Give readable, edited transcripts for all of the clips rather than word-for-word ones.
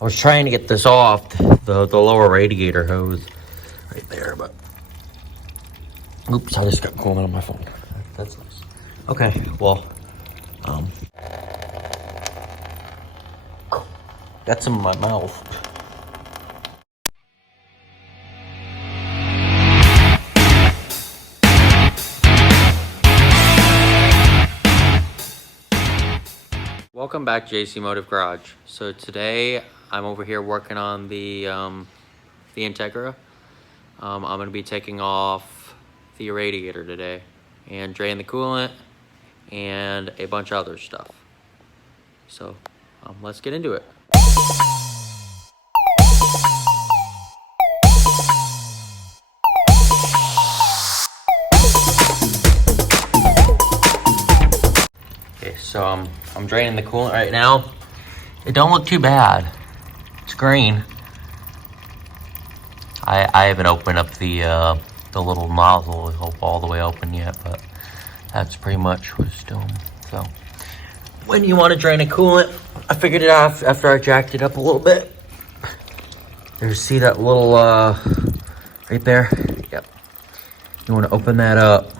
I was trying to get this off the lower radiator hose right there, but oops, I just got coolant on my phone. That's nice. Okay, well, got some in my mouth. Welcome back, JC Motive Garage. So today I'm over here working on the Integra. I'm going to be taking off the radiator today and drain the coolant and a bunch of other stuff. So let's get into it. Okay, so I'm draining the coolant right now. It don't look too bad. It's green. I haven't opened up the little nozzle all the way open yet, but that's pretty much what it's doing. So when you want to drain a coolant, I figured it out after I jacked it up a little bit. There's, see that little right there? Yep. You want to open that up.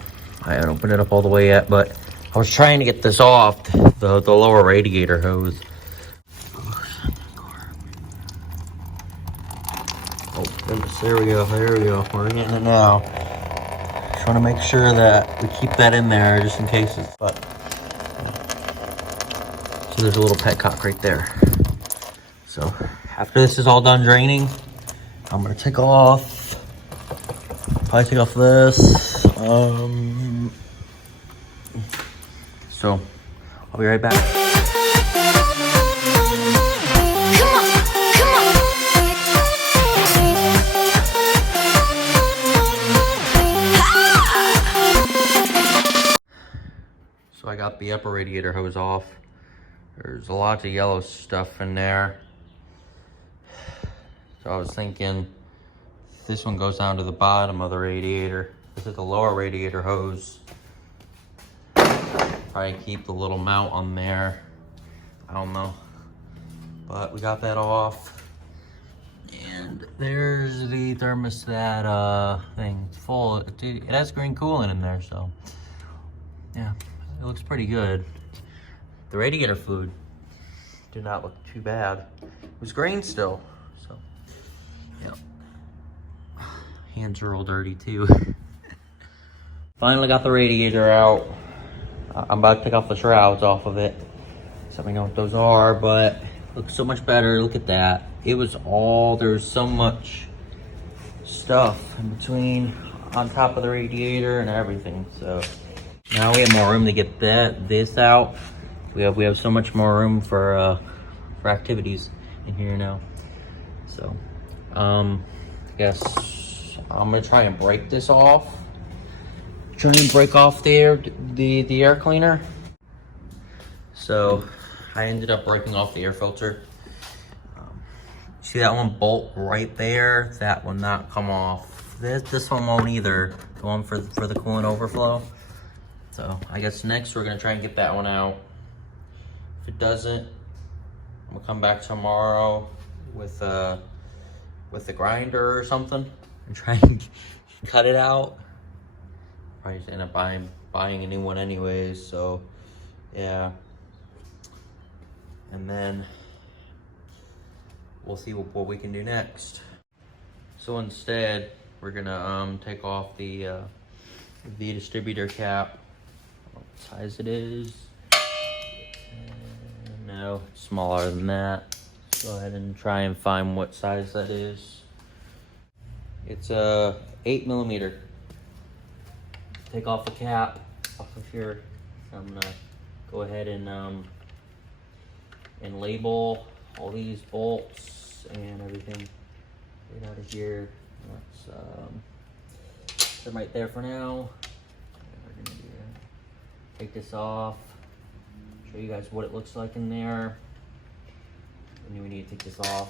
I haven't opened it up all the way yet, but I was trying to get this off the lower radiator hose. Oh goodness, there we go, we're getting it now. Just want to make sure that we keep that in there just in case it's, but so there's a little petcock right there. So after this is all done draining, I'm gonna take off, probably take off this. So I'll be right back. So I got the upper radiator hose off. There's lots of yellow stuff in there. So I was thinking this one goes down to the bottom of the radiator. This is the lower radiator hose. Probably keep the little mount on there. I don't know. But we got that off. And there's the thermostat thing. It's full. It has green coolant in there, so yeah. It looks pretty good. The radiator fluid did not look too bad. It was green still, so yeah. Hands are all dirty too. Finally got the radiator out. I'm about to take off the shrouds off of it. So I don't know what those are, but it looks so much better. Look at that. It was all, there's so much stuff in between, on top of the radiator and everything, so. Now we have more room to get this out. We have so much more room for activities in here now. So, I guess I'm gonna try and break this off. Try and break off the air cleaner. So, I ended up breaking off the air filter. See that one bolt right there? That will not come off. This one won't either. The one for the coolant overflow. So I guess next we're gonna try and get that one out. If it doesn't, I'm gonna come back tomorrow with a grinder or something and try and cut it out. Probably just end up buying a new one anyways. So yeah, and then we'll see what we can do next. So instead, we're gonna take off the distributor cap. What size it is? No, smaller than that. Let's go ahead and try and find what size that is. It's a 8mm. Take off the cap off of here. I'm gonna go ahead and label all these bolts and everything right out of here. Let's put them right there for now. We're gonna take this off, show you guys what it looks like in there. And then we need to take this off.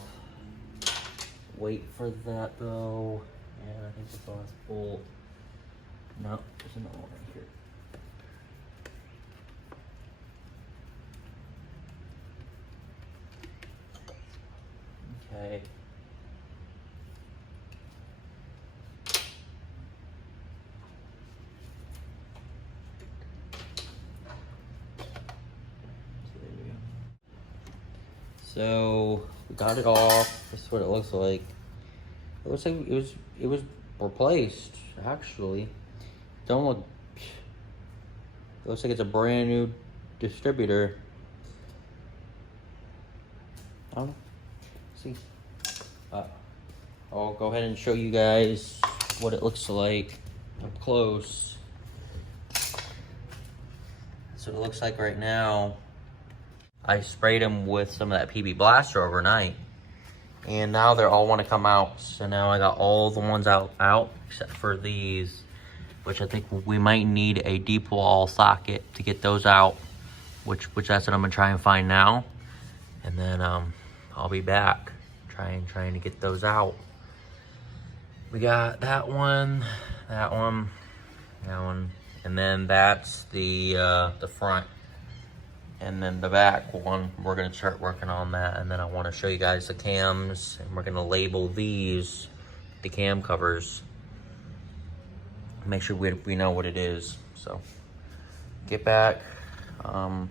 Wait for that though. Yeah, I think it's the last bolt. No, there's another one right here. Okay. So we got it off. This is what it looks like. It looks like it was replaced, actually. Don't look. It looks like it's a brand new distributor. I don't know. See. I'll go ahead and show you guys what it looks like up close. So it looks like right now, I sprayed them with some of that PB Blaster overnight, and now they all want to come out. So now I got all the ones out except for these, which I think we might need a deep wall socket to get those out, which that's what I'm gonna try and find now, and then I'll be back trying to get those out. We got that one, and then that's the front. And then the back one, we're gonna start working on that. And then I wanna show you guys the cams, and we're gonna label these, the cam covers. Make sure we know what it is. So, get back. I'll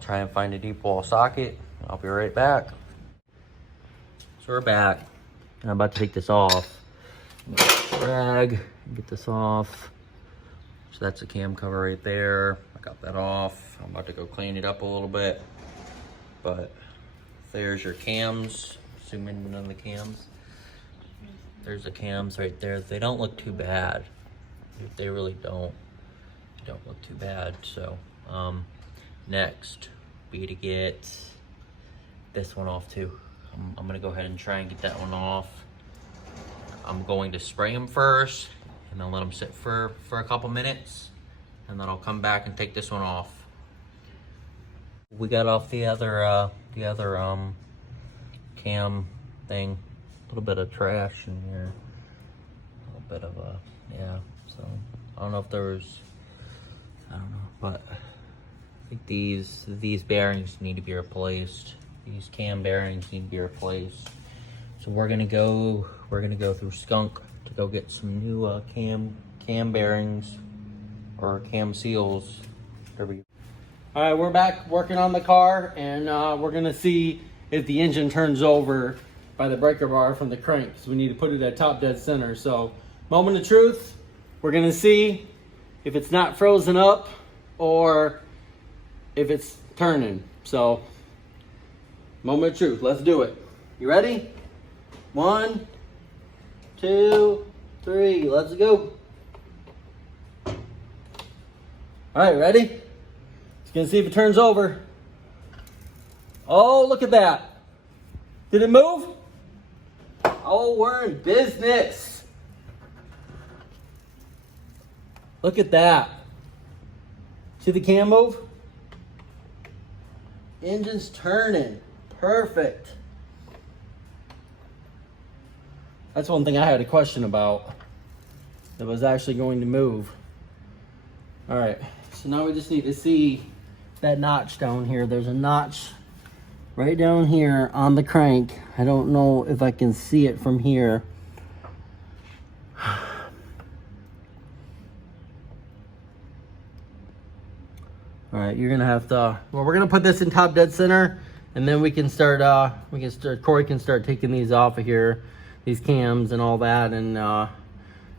try and find a deep wall socket. I'll be right back. So we're back. And I'm about to take this off. Drag, get this off. So that's a cam cover right there. I got that off. I'm about to go clean it up a little bit. But there's your cams. Zoom in on the cams. There's the cams right there. They don't look too bad. They really don't. They don't look too bad. So next be to get this one off too. I'm gonna go ahead and try and get that one off. I'm going to spray them first and then let them sit for a couple minutes, and then I'll come back and take this one off. We got off the other cam thing. A little bit of trash in here. A little bit of yeah. So I don't know if there was, I don't know, but I think these bearings need to be replaced. These cam bearings need to be replaced. So we're gonna go through Skunk to go get some new cam bearings or cam seals. There we go. All right, we're back working on the car, and we're gonna see if the engine turns over by the breaker bar from the crank, because we need to put it at top dead center. So, moment of truth, we're gonna see if it's not frozen up or if it's turning. So, moment of truth, let's do it. You ready? 1, 2, 3, let's go. All right, ready? Just gonna see if it turns over. Oh, look at that. Did it move? Oh, we're in business. Look at that. See the cam move? Engine's turning. Perfect. That's one thing I had a question about. That was actually going to move. All right, so now we just need to see that notch down here. There's a notch right down here on the crank. I don't know if I can see it from here. All right, you're gonna have to, well, we're gonna put this in top dead center, and then we can start, Corey can start taking these off of here, these cams and all that, and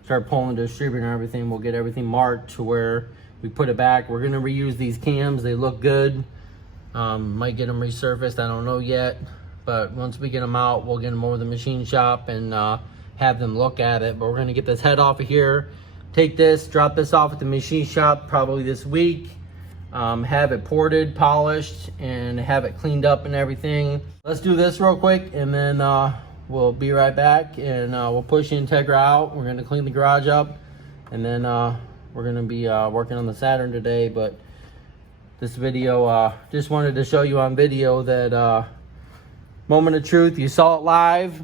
start pulling the distributor and everything. We'll get everything marked to where we put it back. We're gonna reuse these cams. They look good. Might get them resurfaced, I don't know yet. But once we get them out, we'll get them over to the machine shop and have them look at it. But we're gonna get this head off of here, take this, drop this off at the machine shop probably this week. Have it ported, polished, and have it cleaned up and everything. Let's do this real quick, and then we'll be right back, and we'll push the Integra out. We're gonna clean the garage up, and then we're gonna be working on the Saturn today. But this video, just wanted to show you on video that moment of truth. You saw it live.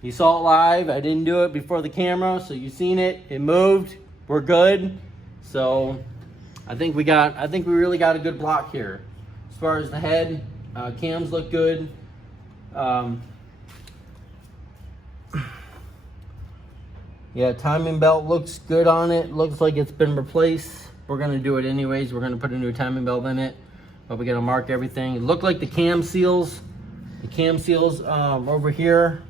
You saw it live. I didn't do it before the camera, so you seen it. It moved. We're good. So I think we really got a good block here. As far as the head, cams look good. Yeah, timing belt looks good on it. Looks like it's been replaced. We're gonna do it anyways. We're gonna put a new timing belt in it, but we gotta mark everything. It looked like the cam seals. The cam seals over here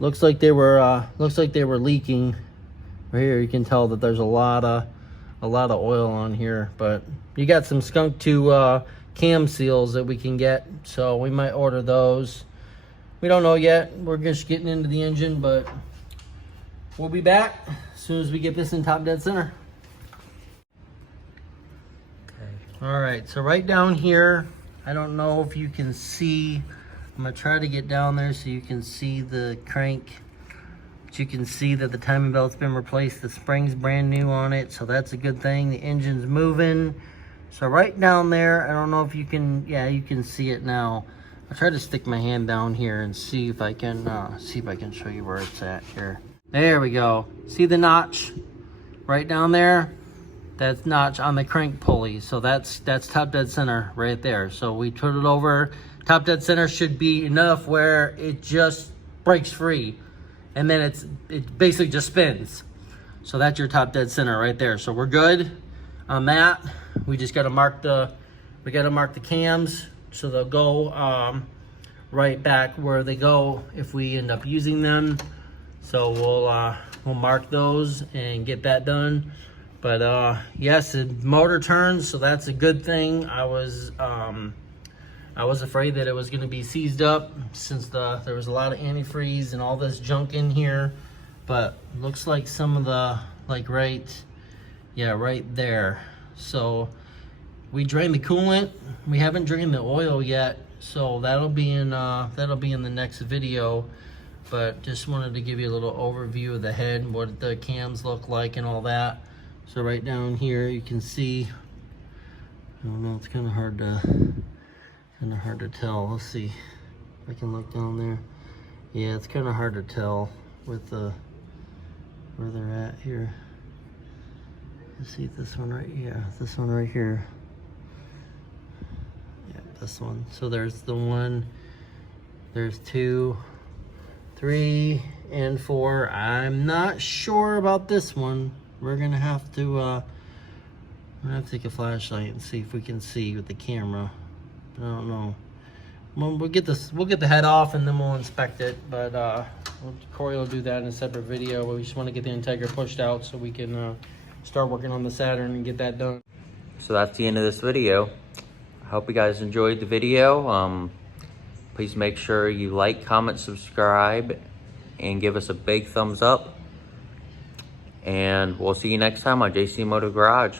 looks like they were leaking. Right here, you can tell that there's a lot of oil on here. But you got some skunk to cam seals that we can get, so we might order those. We don't know yet. We're just getting into the engine, but we'll be back as soon as we get this in top dead center. Okay. All right, so right down here, I don't know if you can see. I'm gonna try to get down there so you can see the crank. But you can see that the timing belt's been replaced. The spring's brand new on it, so that's a good thing. The engine's moving. So right down there, I don't know if you can, yeah, you can see it now. I'll try to stick my hand down here and see if I can show you where it's at here. There we go. See the notch right down there? That's notch on the crank pulley. So that's top dead center right there. So we put it over. Top dead center should be enough where it just breaks free, and then it basically just spins. So that's your top dead center right there. So we're good on that. We just got to mark the cams so they'll go right back where they go if we end up using them. So we'll mark those and get that done. But yes, the motor turns, so that's a good thing. I was afraid that it was going to be seized up since there was a lot of antifreeze and all this junk in here. But looks like some of the right there. So we drained the coolant. We haven't drained the oil yet, so that'll be in the next video. But just wanted to give you a little overview of the head, what the cams look like and all that. So right down here you can see, I don't know, it's kind of hard to tell. Let's see if I can look down there. Yeah, it's kind of hard to tell with where they're at here. Let's see this one right here. This one right here. Yeah, this one. So there's the one. There's 2, 3, and 4. I'm not sure about this one. We're gonna have to take a flashlight and see if we can see with the camera. I don't know. We'll get the head off and then we'll inspect it. But Corey will do that in a separate video. We just want to get the Integra pushed out so we can start working on the Saturn and get that done. So that's the end of this video. I hope you guys enjoyed the video. Please make sure you like, comment, subscribe, and give us a big thumbs up. And we'll see you next time on JC Moto Garage.